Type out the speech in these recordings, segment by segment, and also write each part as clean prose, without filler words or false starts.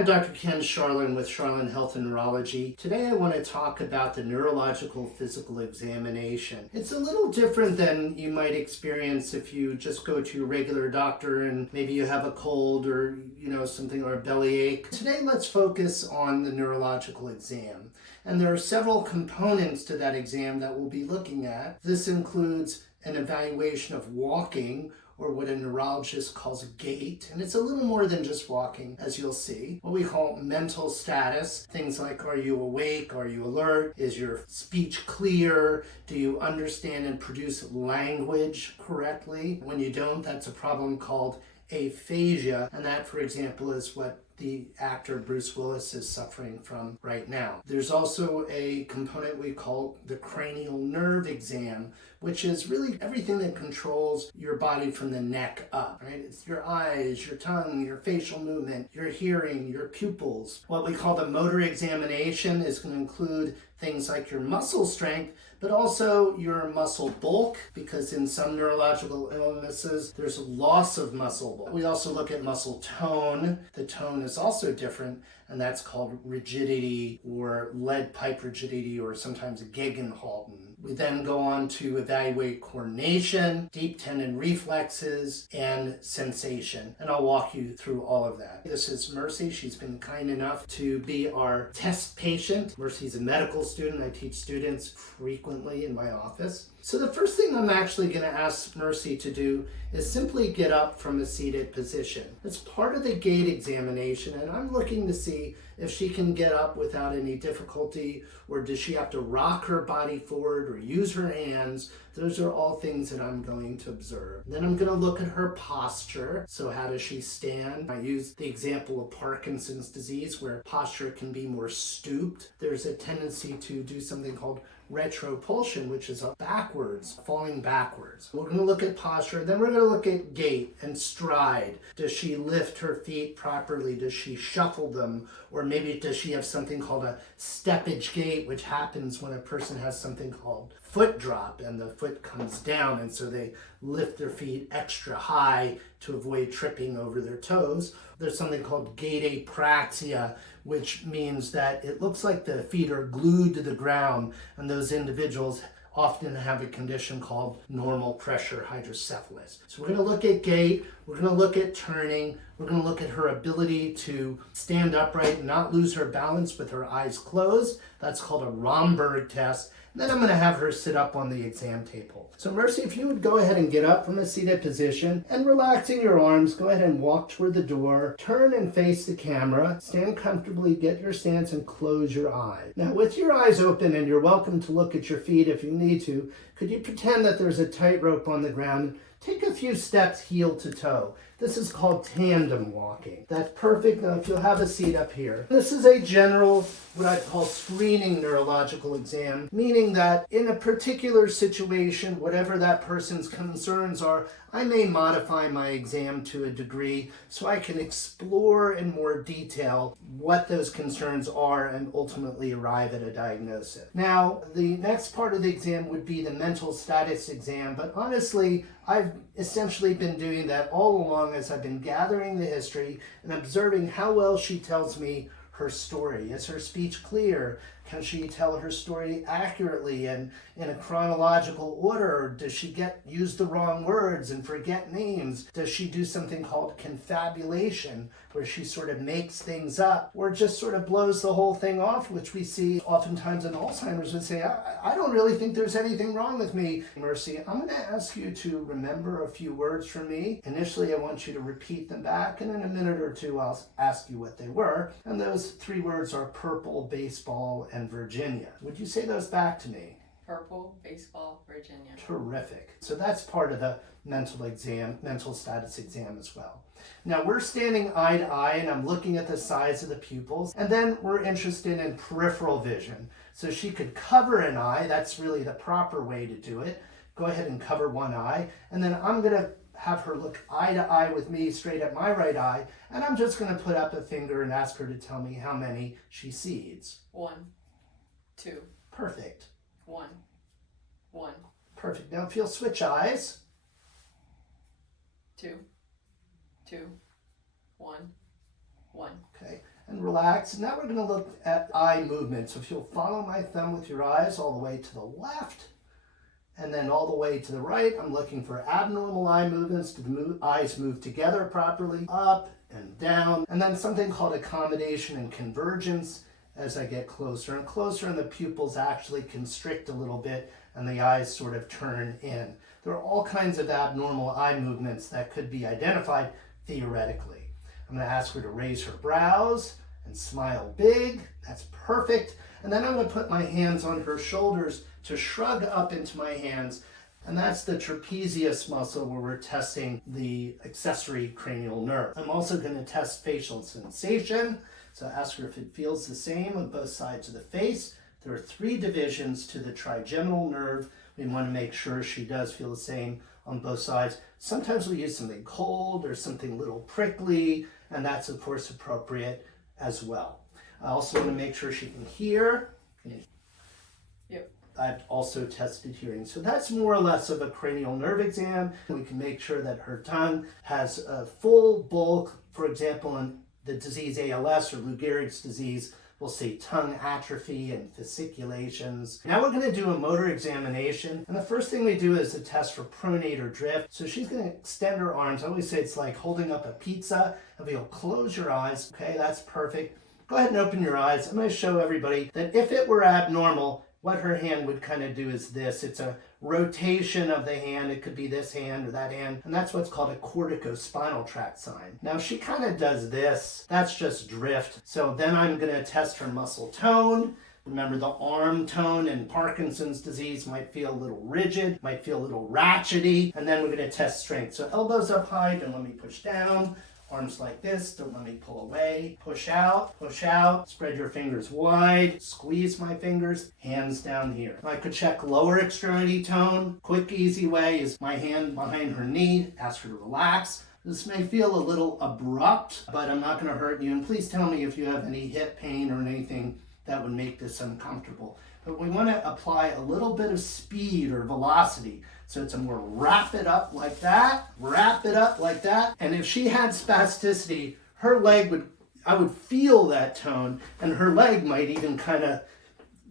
I'm Dr. Ken Sharlin with Sharlin Health and Neurology. Today I want to talk about the neurological physical examination. It's a little different than you might experience if you just go to your regular doctor and maybe you have a cold or something or a bellyache. Today let's focus on the neurological exam. And there are several components to that exam that we'll be looking at. This includes an evaluation of walking, or what a neurologist calls gait. And it's a little more than just walking, as you'll see. What we call mental status, things like, are you awake? Are you alert? Is your speech clear? Do you understand and produce language correctly? When you don't, that's a problem called aphasia. And that, for example, is what the actor Bruce Willis is suffering from right now. There's also a component we call the cranial nerve exam, which is really everything that controls your body from the neck up, right? It's your eyes, your tongue, your facial movement, your hearing, your pupils. What we call the motor examination is going to include things like your muscle strength, but also your muscle bulk, because in some neurological illnesses, there's a loss of muscle bulk. We also look at muscle tone. The tone is also different, and that's called rigidity or lead pipe rigidity, or sometimes a Gegenhalten. We then go on to evaluate coordination, deep tendon reflexes, and sensation. And I'll walk you through all of that. This is Mercy. She's been kind enough to be our test patient. Mercy's a medical student. I teach students frequently in my office. So the first thing I'm actually going to ask Mercy to do is simply get up from a seated position. It's part of the gait examination, and I'm looking to see if she can get up without any difficulty, or does she have to rock her body forward or use her hands. Those are all things that I'm going to observe. Then I'm going to look at her posture. So how does she stand? I use the example of Parkinson's disease, where posture can be more stooped. There's a tendency to do something called retropulsion, which is backwards, falling backwards. We're going to look at posture, then we're going to look at gait and stride. Does she lift her feet properly? Does she shuffle them? Or maybe does she have something called a steppage gait, which happens when a person has something called foot drop and the foot comes down, and so they lift their feet extra high to avoid tripping over their toes. There's something called gait apraxia, which means that it looks like the feet are glued to the ground, and those individuals often have a condition called normal pressure hydrocephalus. So we're going to look at gait, we're going to look at turning, we're going to look at her ability to stand upright and not lose her balance with her eyes closed. That's called a Romberg test. And then I'm going to have her sit up on the exam table. So Mercy, if you would go ahead and get up from a seated position and relaxing your arms, go ahead and walk toward the door, turn and face the camera, stand comfortably, get your stance, and close your eyes. Now with your eyes open, and you're welcome to look at your feet if you need to, could you pretend that there's a tightrope on the ground? Take a few steps heel to toe. This is called tandem walking. That's perfect. Now if you'll have a seat up here. This is a general, what I call screening neurological exam, meaning that in a particular situation, whatever that person's concerns are, I may modify my exam to a degree so I can explore in more detail what those concerns are and ultimately arrive at a diagnosis. Now, the next part of the exam would be the mental status exam, but honestly, I've essentially been doing that all along as I've been gathering the history and observing how well she tells me her story. Is her speech clear? Can she tell her story accurately and in a chronological order? Or does she use the wrong words and forget names? Does she do something called confabulation, where she sort of makes things up, or just sort of blows the whole thing off, which we see oftentimes in Alzheimer's, and say, I don't really think there's anything wrong with me. Mercy, I'm going to ask you to remember a few words from me. Initially, I want you to repeat them back, and in a minute or two, I'll ask you what they were. And those three words are purple, baseball, and Virginia. Would you say those back to me? Purple, baseball, Virginia. Terrific. So that's part of the mental status exam as well. Now we're standing eye to eye, and I'm looking at the size of the pupils, and then we're interested in peripheral vision. So she could cover an eye. That's really the proper way to do it. Go ahead and cover one eye, and then I'm going to have her look eye to eye with me straight at my right eye, and I'm just going to put up a finger and ask her to tell me how many she sees. 1, 2. Perfect. 1, 1. Perfect. Now if you'll switch eyes. 2, 2, 1, 1. Okay. And and relax. Now we're going to look at eye movement. So if you'll follow my thumb with your eyes all the way to the left and then all the way to the right, I'm looking for abnormal eye movements. Do the eyes move together properly? Up and down. And then something called accommodation and convergence. As I get closer and closer, and the pupils actually constrict a little bit and the eyes sort of turn in. There are all kinds of abnormal eye movements that could be identified theoretically. I'm going to ask her to raise her brows and smile big. That's perfect. And then I'm going to put my hands on her shoulders to shrug up into my hands. And that's the trapezius muscle where we're testing the accessory cranial nerve. I'm also going to test facial sensation. So ask her if it feels the same on both sides of the face. There are 3 divisions to the trigeminal nerve. We want to make sure she does feel the same on both sides. Sometimes we use something cold or something a little prickly, and that's of course appropriate as well. I also want to make sure she can hear. Yep. I've also tested hearing. So that's more or less of a cranial nerve exam. We can make sure that her tongue has a full bulk. For example, in the disease ALS or Lou Gehrig's disease, we'll see tongue atrophy and fasciculations. Now we're going to do a motor examination. And the first thing we do is a test for pronator drift. So she's going to extend her arms. I always say it's like holding up a pizza. If you'll close your eyes, okay, that's perfect. Go ahead and open your eyes. I'm going to show everybody that if it were abnormal, what her hand would kind of do is this. It's a rotation of the hand. It could be this hand or that hand. And that's what's called a corticospinal tract sign. Now she kind of does this. That's just drift. So then I'm going to test her muscle tone. Remember, the arm tone in Parkinson's disease might feel a little rigid, might feel a little ratchety. And then we're going to test strength. So elbows up high, don't let me push down. Arms like this, don't let me pull away. Push out, spread your fingers wide, squeeze my fingers, hands down here. I could check lower extremity tone. Quick, easy way is my hand behind her knee, ask her to relax. This may feel a little abrupt, but I'm not going to hurt you. And please tell me if you have any hip pain or anything that would make this uncomfortable. But we want to apply a little bit of speed or velocity. So it's a more wrap it up like that, wrap it up like that. And if she had spasticity, her leg I would feel that tone, and her leg might even kind of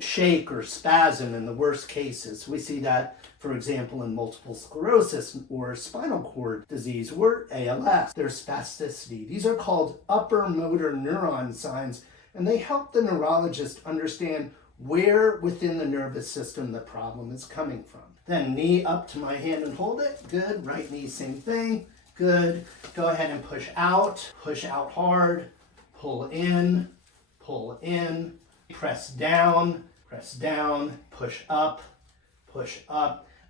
shake or spasm in the worst cases. We see that, for example, in multiple sclerosis or spinal cord disease or ALS. There's spasticity. These are called upper motor neuron signs, and they help the neurologist understand where within the nervous system the problem is coming from. Then knee up to my hand and hold it. Good. Right knee, same thing. Good. Go ahead and push out hard. Pull in, press down, push up.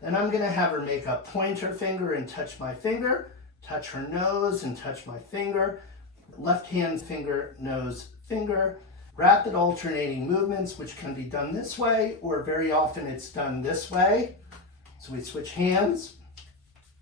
Then I'm going to have her make a pointer finger and touch my finger, touch her nose and touch my finger, left hand finger, nose, finger. Rapid alternating movements, which can be done this way, or very often it's done this way. So we switch hands,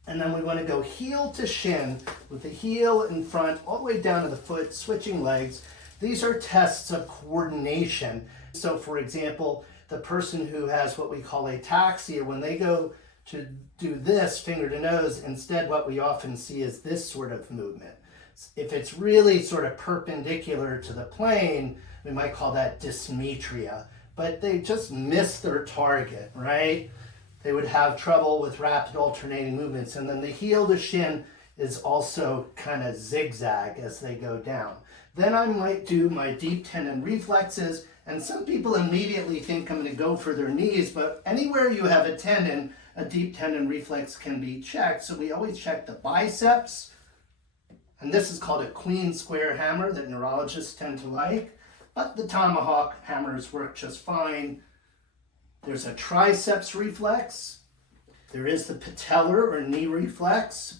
and then we want to go heel to shin with the heel in front all the way down to the foot, switching legs. These are tests of coordination. So for example, the person who has what we call ataxia, when they go to do this finger to nose, instead what we often see is this sort of movement. If it's really sort of perpendicular to the plane, we might call that dysmetria, but they just miss their target, right? They would have trouble with rapid alternating movements. And then the heel to shin is also kind of zigzag as they go down. Then I might do my deep tendon reflexes, and some people immediately think I'm going to go for their knees, but anywhere you have a tendon, a deep tendon reflex can be checked. So we always check the biceps, and this is called a queen square hammer that neurologists tend to like, but the tomahawk hammers work just fine. There's a triceps reflex. There is the patellar or knee reflex.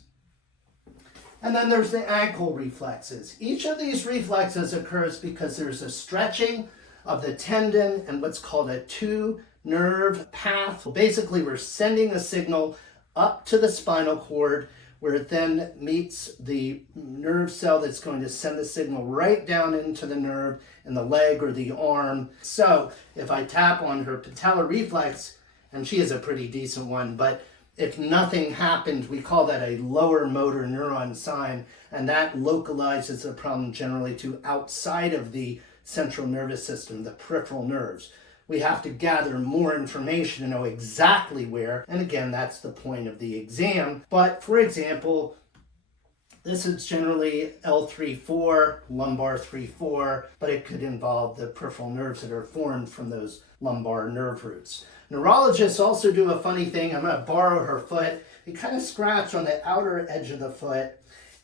And then there's the ankle reflexes. Each of these reflexes occurs because there's a stretching of the tendon and what's called a two-nerve path. Basically, we're sending a signal up to the spinal cord where it then meets the nerve cell that's going to send the signal right down into the nerve in the leg or the arm. So if I tap on her patellar reflex, and she is a pretty decent one, but If nothing happened, we call that a lower motor neuron sign, and that localizes the problem generally to outside of the central nervous system, the peripheral nerves. We have to gather more information to know exactly where, and again, that's the point of the exam. But for example, this is generally L3-4, lumbar 3-4, but it could involve the peripheral nerves that are formed from those lumbar nerve roots. Neurologists also do a funny thing. I'm going to borrow her foot. They kind of scratch on the outer edge of the foot.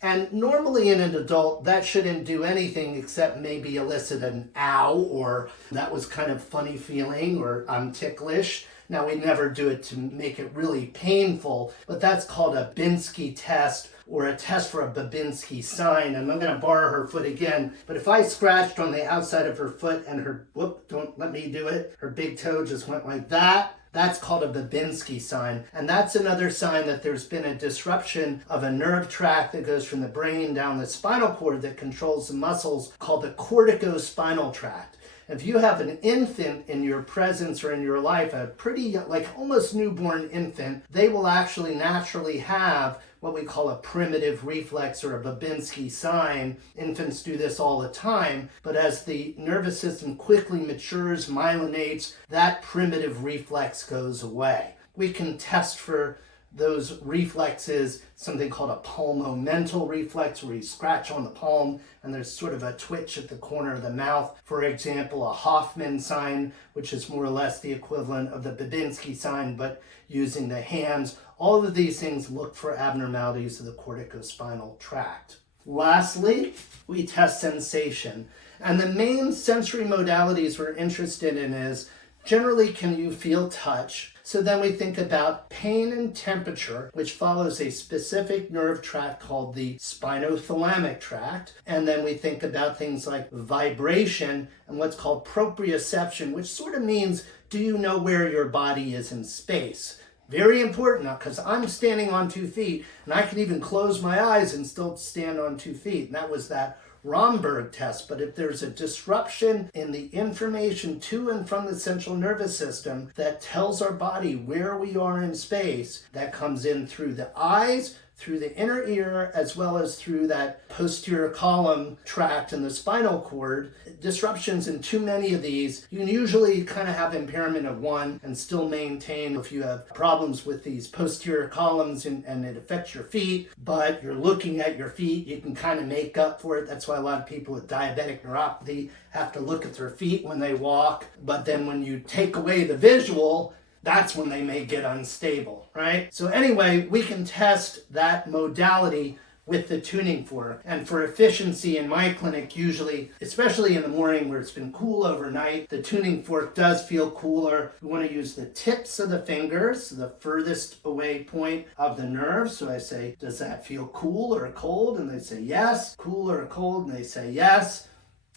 And normally in an adult, that shouldn't do anything except maybe elicit an ow, or that was kind of funny feeling, or I'm ticklish. Now, we never do it to make it really painful, but that's called a Binsky test, or a test for a Babinski sign. And I'm going to borrow her foot again. But if I scratched on the outside of her foot and her, whoop, don't let me do it, her big toe just went like that, that's called a Babinski sign. And that's another sign that there's been a disruption of a nerve tract that goes from the brain down the spinal cord that controls the muscles, called the corticospinal tract. If you have an infant in your presence or in your life, a pretty, like almost newborn infant, they will actually naturally have what we call a primitive reflex or a Babinski sign. Infants do this all the time, but as the nervous system quickly matures, myelinates, that primitive reflex goes away. We can test for those reflexes, something called a palmomental reflex, where you scratch on the palm and there's sort of a twitch at the corner of the mouth. For example, a Hoffman sign, which is more or less the equivalent of the Babinski sign, but using the hands. All of these things look for abnormalities of the corticospinal tract. Lastly, we test sensation. And the main sensory modalities we're interested in is generally, can you feel touch? So then we think about pain and temperature, which follows a specific nerve tract called the spinothalamic tract. And then we think about things like vibration and what's called proprioception, which sort of means, do you know where your body is in space? Very important now, because I'm standing on 2 feet, and I can even close my eyes and still stand on 2 feet. And that was that Romberg test. But if there's a disruption in the information to and from the central nervous system that tells our body where we are in space, that comes in through the eyes, through the inner ear, as well as through that posterior column tract in the spinal cord. Disruptions in too many of these, you can usually kind of have impairment of one and still maintain. If you have problems with these posterior columns and it affects your feet, but you're looking at your feet, you can kind of make up for it. That's why a lot of people with diabetic neuropathy have to look at their feet when they walk. But then when you take away the visual, that's when they may get unstable, right? So anyway, we can test that modality with the tuning fork. And for efficiency in my clinic, usually, especially in the morning where it's been cool overnight, the tuning fork does feel cooler. We want to use the tips of the fingers, the furthest away point of the nerve. So I say, does that feel cool or cold? And they say yes. Cool or cold? And they say yes.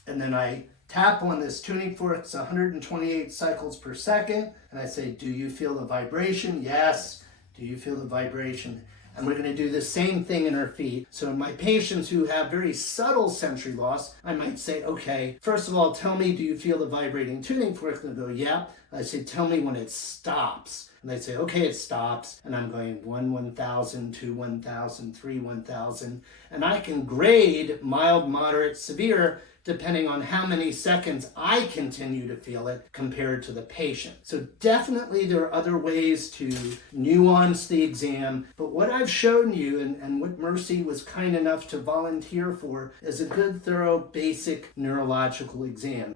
And then I tap on this tuning fork. It's 128 cycles per second. And I say, do you feel the vibration? Yes. Do you feel the vibration? And we're going to do the same thing in our feet. So in my patients who have very subtle sensory loss, I might say, okay, first of all, tell me, do you feel the vibrating tuning fork? And they'll go, yeah. I say, tell me when it stops. And they say, okay, it stops. And I'm going 1, 1,000, 2, 1,000, 3, 1,000. And I can grade mild, moderate, severe, depending on how many seconds I continue to feel it compared to the patient. So definitely there are other ways to nuance the exam, but what I've shown you and what Mercy was kind enough to volunteer for is a good, thorough, basic neurological exam.